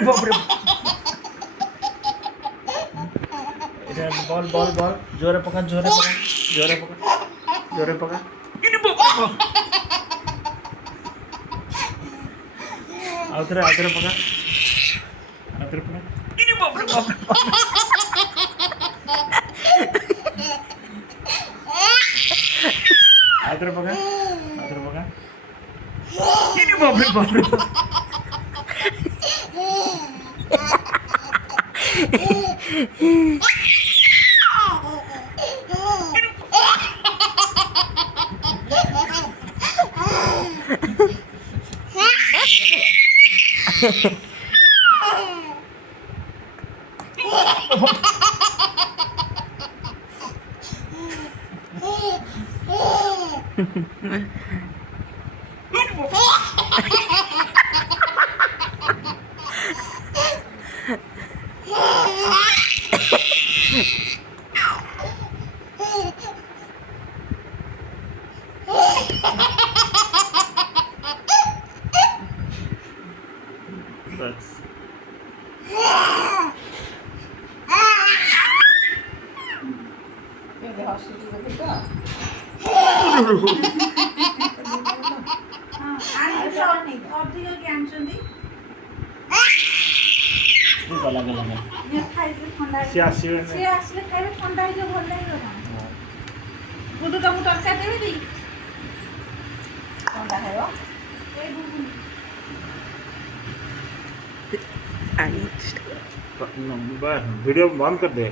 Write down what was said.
अरे बाप रे ball ball ball जोरे पकड़ जोरे पकड़ जोरे पकड़ जोरे पकड़ अरे बाप रे बाप आउतरे पकड़ आउतरे पकड़ अरे बाप रे बाप आउतरे पकड़ अरे बाप रे बाप रे बस गला गला में से आसले खाइबे ठंडा हो भल लागियो ना गुडू का मु टरका देबे दी ठंडा खाइबो ए गुडू वीडियो बंद कर दे।